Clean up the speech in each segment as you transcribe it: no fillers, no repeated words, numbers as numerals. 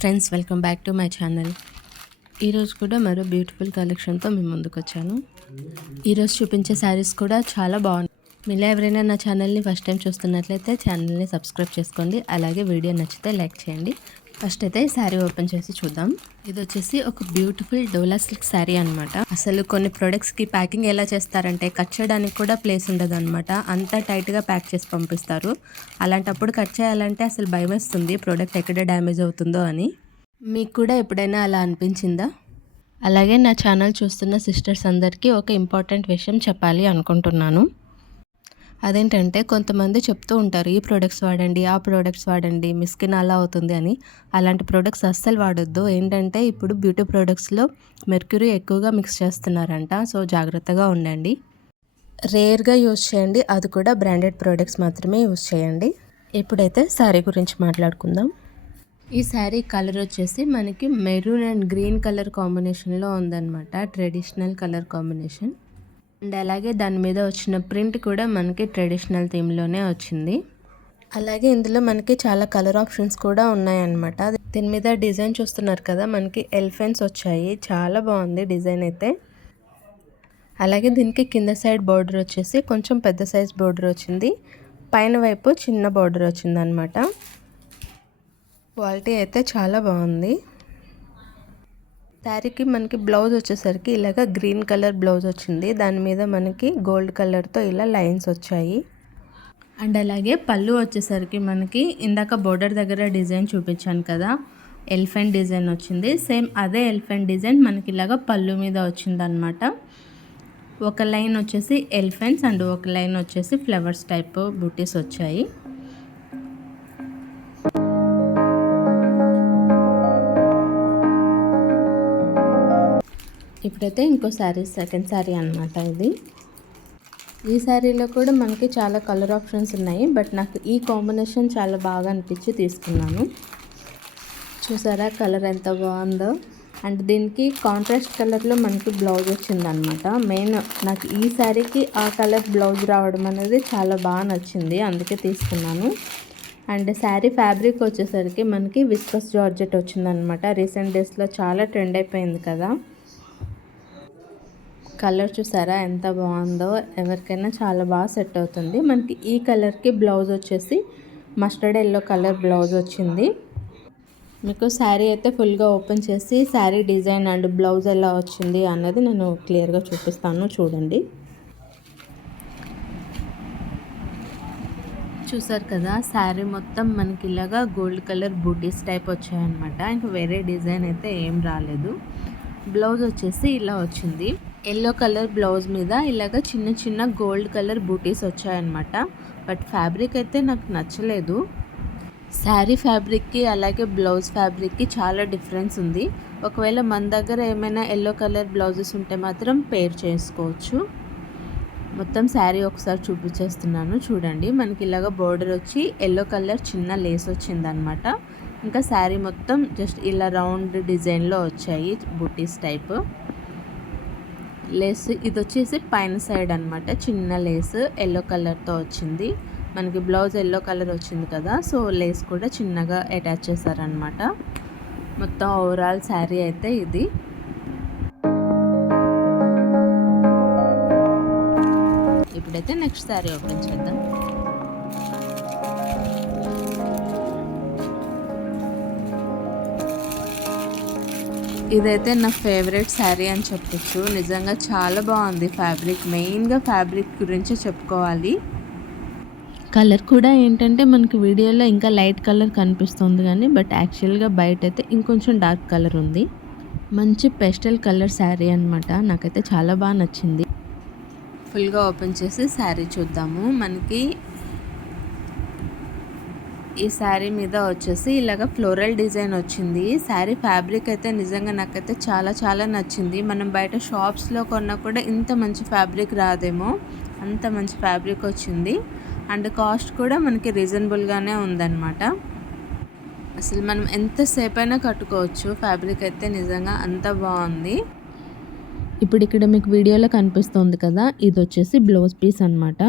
Friends, welcome back to my channel. ఈరోజు కూడా మరో బ్యూటిఫుల్ కలెక్షన్తో మీ ముందుకు వచ్చాను. ఈరోజు చూపించే శారీస్ కూడా చాలా బాగున్నాయి. మీలో ఎవరైనా నా ఛానల్ని ఫస్ట్ టైం చూస్తున్నట్లయితే ఛానల్ని సబ్స్క్రైబ్ చేసుకోండి. అలాగే వీడియో నచ్చితే లైక్ చేయండి. ఫస్ట్ అయితే ఈ శారీ ఓపెన్ చేసి చూద్దాం. ఇది వచ్చేసి ఒక బ్యూటిఫుల్ డోలా సిల్క్ శారీ అనమాట. అసలు కొన్ని ప్రొడక్ట్స్కి ప్యాకింగ్ ఎలా చేస్తారంటే కట్ చేయడానికి కూడా ప్లేస్ ఉండదు అనమాట. అంతా టైట్గా ప్యాక్ చేసి పంపిస్తారు. అలాంటప్పుడు కట్ చేయాలంటే అసలు భయం వేస్తుంది, ప్రోడక్ట్ ఎక్కడ డ్యామేజ్ అవుతుందో అని. మీకు కూడా ఎప్పుడైనా అలా అనిపించిందా? అలాగే నా ఛానల్ చూస్తున్న సిస్టర్స్ అందరికీ ఒక ఇంపార్టెంట్ విషయం చెప్పాలి అనుకుంటున్నాను. అదేంటంటే కొంతమంది చెప్తూ ఉంటారు, ఈ ప్రోడక్ట్స్ వాడండి, ఆ ప్రోడక్ట్స్ వాడండి, మీ స్కిన్ అలా అవుతుంది అని. అలాంటి ప్రోడక్ట్స్ అస్సలు వాడొద్దు. ఏంటంటే ఇప్పుడు బ్యూటీ ప్రోడక్ట్స్లో మెర్క్యూరీ ఎక్కువగా మిక్స్ చేస్తున్నారంట. సో జాగ్రత్తగా ఉండండి. రేర్గా యూజ్ చేయండి, అది కూడా బ్రాండెడ్ ప్రోడక్ట్స్ మాత్రమే యూజ్ చేయండి. ఇప్పుడైతే శారీ గురించి మాట్లాడుకుందాం. ఈ శారీ కలర్ వచ్చేసి మనకి మెరూన్ అండ్ గ్రీన్ కలర్ కాంబినేషన్లో ఉందన్నమాట. Traditional colour combination. అండ్ అలాగే దాని మీద వచ్చిన ప్రింట్ కూడా మనకి ట్రెడిషనల్ థీమ్లోనే వచ్చింది. అలాగే ఇందులో మనకి చాలా కలర్ ఆప్షన్స్ కూడా ఉన్నాయన్నమాట. దీని మీద డిజైన్ చూస్తున్నారు కదా, మనకి ఎలిఫెంట్స్ వచ్చాయి. చాలా బాగుంది డిజైన్ అయితే. అలాగే దీనికి కింద సైడ్ బోర్డర్ వచ్చేసి కొంచెం పెద్ద సైజ్ బోర్డర్ వచ్చింది. పైన వైపు చిన్న బోర్డర్ వచ్చింది అనమాట. క్వాలిటీ అయితే చాలా బాగుంది. శారీకి మనకి బ్లౌజ్ వచ్చేసరికి ఇలాగ గ్రీన్ కలర్ బ్లౌజ్ వచ్చింది. దాని మీద మనకి గోల్డ్ కలర్తో ఇలా లైన్స్ వచ్చాయి. అండ్ అలాగే పళ్ళు వచ్చేసరికి మనకి ఇందాక బోర్డర్ దగ్గర డిజైన్ చూపించాను కదా, ఎలిఫెంట్ డిజైన్ వచ్చింది. సేమ్ అదే ఎలిఫెంట్ డిజైన్ మనకి ఇలాగ పళ్ళు మీద వచ్చింది అనమాట. ఒక లైన్ వచ్చేసి ఎలిఫెంట్స్ అండ్ ఒక లైన్ వచ్చేసి ఫ్లవర్స్ టైప్ బూటీస్ వచ్చాయి. ఇప్పుడైతే ఇంకో శారీ, సెకండ్ శారీ అనమాట ఇది. ఈ శారీలో కూడా మనకి చాలా కలర్ ఆప్షన్స్ ఉన్నాయి, బట్ నాకు ఈ కాంబినేషన్ చాలా బాగా అనిపించి తీసుకున్నాను. చూసారా కలర్ ఎంత బాగుందో. అండ్ దీనికి కాంట్రాస్ట్ కలర్లో మనకి బ్లౌజ్ వచ్చిందనమాట. మెయిన్ నాకు ఈ శారీకి ఆ కలర్ బ్లౌజ్ రావడం అనేది చాలా బాగా నచ్చింది, అందుకే తీసుకున్నాను. అండ్ శారీ ఫ్యాబ్రిక్ వచ్చేసరికి మనకి విస్కస్ జార్జెట్ వచ్చిందనమాట. రీసెంట్ డేస్లో చాలా ట్రెండ్ అయిపోయింది కదా. కలర్ చూసారా ఎంత బాగుందో, ఎవరికైనా చాలా బాగా సెట్ అవుతుంది. మనకి ఈ కలర్కి బ్లౌజ్ వచ్చేసి మస్టర్డ్ ఎల్లో కలర్ బ్లౌజ్ వచ్చింది. మీకు శారీ అయితే ఫుల్గా ఓపెన్ చేసి శారీ డిజైన్ అండ్ బ్లౌజ్ ఎలా వచ్చింది అన్నది నేను క్లియర్గా చూపిస్తాను, చూడండి. చూసారు కదా, శారీ మొత్తం మనకి ఇలాగా గోల్డ్ కలర్ బూటీస్ టైప్ వచ్చాయన్నమాట. ఇంకా వేరే డిజైన్ అయితే ఏం రాలేదు. బ్లౌజ్ వచ్చేసి ఇలా వచ్చింది. ఎల్లో కలర్ బ్లౌజ్ మీద ఇలాగ చిన్న చిన్న గోల్డ్ కలర్ బూటీస్ వచ్చాయన్నమాట. బట్ ఫ్యాబ్రిక్ అయితే నాకు నచ్చలేదు. శారీ ఫ్యాబ్రిక్కి అలాగే బ్లౌజ్ ఫ్యాబ్రిక్కి చాలా డిఫరెన్స్ ఉంది. ఒకవేళ మన దగ్గర ఏమైనా ఎల్లో కలర్ బ్లౌజెస్ ఉంటే మాత్రం పేర్ చేసుకోవచ్చు. మొత్తం శారీ ఒకసారి చూపించేస్తున్నాను, చూడండి. మనకి ఇలాగ బోర్డర్ వచ్చి ఎల్లో కలర్ చిన్న లేస్ వచ్చిందనమాట. ఇంకా శారీ మొత్తం జస్ట్ ఇలా రౌండ్ డిజైన్లో వచ్చాయి బూటీస్ టైప్ లేస్. ఇది వచ్చేసి పైన సైడ్ అనమాట, చిన్న లేస్ ఎల్లో కలర్తో వచ్చింది. మనకి బ్లౌజ్ ఎల్లో కలర్ వచ్చింది కదా, సో లేస్ కూడా చిన్నగా అటాచ్ చేశారనమాట. మొత్తం ఓవరాల్ శారీ అయితే ఇది. ఇప్పుడైతే నెక్స్ట్ శారీ ఓపెన్ చేద్దాం. ఇదైతే నా ఫేవరెట్ శారీ అని చెప్పొచ్చు. నిజంగా చాలా బాగుంది ఫ్యాబ్రిక్. మెయిన్గా ఫ్యాబ్రిక్ గురించి చెప్పుకోవాలి. కలర్ కూడా ఏంటంటే మనకి వీడియోలో ఇంకా లైట్ కలర్ కనిపిస్తుంది కానీ, బట్ యాక్చువల్గా బయట అయితే ఇంకొంచెం డార్క్ కలర్ ఉంది. మంచి పెస్టల్ కలర్ శారీ అనమాట. నాకైతే చాలా బాగా నచ్చింది. ఫుల్గా ఓపెన్ చేసి శారీ చూద్దాము. మనకి ఈ శారీ మీద వచ్చేసి ఇలాగ ఫ్లోరల్ డిజైన్ వచ్చింది. శారీ ఫ్యాబ్రిక్ అయితే నిజంగా నాకైతే చాలా చాలా నచ్చింది. మనం బయట షాప్స్లో కొన్నా కూడా ఇంత మంచి ఫ్యాబ్రిక్ రాదేమో, అంత మంచి ఫ్యాబ్రిక్ వచ్చింది. అండ్ కాస్ట్ కూడా మనకి రీజనబుల్గానే ఉందన్నమాట. అసలు మనం ఎంతసేపు అయినా కట్టుకోవచ్చు. ఫ్యాబ్రిక్ అయితే నిజంగా అంత బాగుంది. ఇప్పుడు ఇక్కడ మీకు వీడియోలో కనిపిస్తుంది కదా, ఇది వచ్చేసి బ్లౌజ్ పీస్ అనమాట.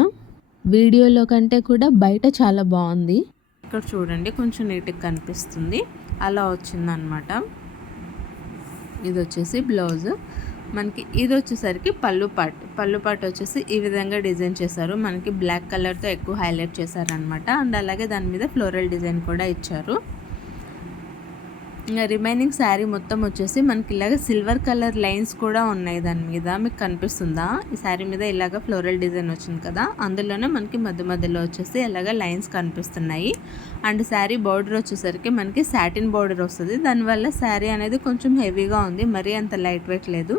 వీడియోలో కంటే కూడా బయట చాలా బాగుంది. ఇక్కడ చూడండి కొంచెం నీట్గా కనిపిస్తుంది. అలా వచ్చిందనమాట. ఇది వచ్చేసి బ్లౌజ్. మనకి ఇది వచ్చేసరికి పళ్ళు పాటు వచ్చేసి ఈ విధంగా డిజైన్ చేశారు. మనకి బ్లాక్ కలర్తో ఎక్కువ హైలైట్ చేశారనమాట. అండ్ అలాగే దాని మీద ఫ్లోరల్ డిజైన్ కూడా ఇచ్చారు. ఇంకా రిమైనింగ్ శారీ మొత్తం వచ్చేసి మనకి ఇలాగ సిల్వర్ కలర్ లైన్స్ కూడా ఉన్నాయి దాని మీద. మీకు కనిపిస్తుందా? ఈ శారీ మీద ఇలాగ ఫ్లోరల్ డిజైన్ వచ్చింది కదా, అందులోనే మనకి మధ్యలో వచ్చేసి ఇలాగ లైన్స్ కనిపిస్తున్నాయి. అండ్ శారీ బార్డర్ వచ్చేసరికి మనకి సాటిన్ బార్డర్ వస్తుంది. దానివల్ల శారీ అనేది కొంచెం హెవీగా ఉంది, మరీ అంత లైట్ వెయిట్ లేదు.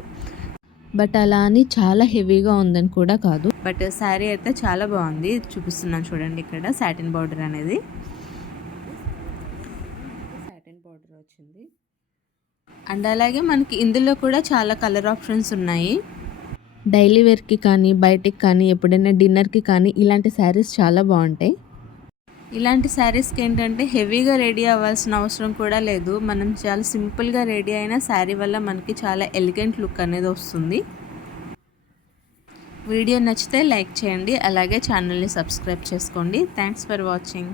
బట్ అలా అని చాలా హెవీగా ఉందని కూడా కాదు. బట్ శారీ అయితే చాలా బాగుంది. చూపిస్తున్నాను చూడండి, ఇక్కడ సాటిన్ బార్డర్ అనేది వచ్చింది. అండ్ అలాగే మనకి ఇందులో కూడా చాలా కలర్ ఆప్షన్స్ ఉన్నాయి. డైలీ వేర్కి కానీ బయటికి కానీ ఎప్పుడైనా డిన్నర్కి కానీ ఇలాంటి శారీస్ చాలా బాగుంటాయి. ఇలాంటి శారీస్కి ఏంటంటే హెవీగా రెడీ అవ్వాల్సిన అవసరం కూడా లేదు. మనం చాలా సింపుల్గా రెడీ అయిన శారీ వల్ల మనకి చాలా ఎలిగెంట్ లుక్ అనేది వస్తుంది. వీడియో నచ్చితే లైక్ చేయండి, అలాగే ఛానల్ని సబ్స్క్రైబ్ చేసుకోండి. Thanks for watching.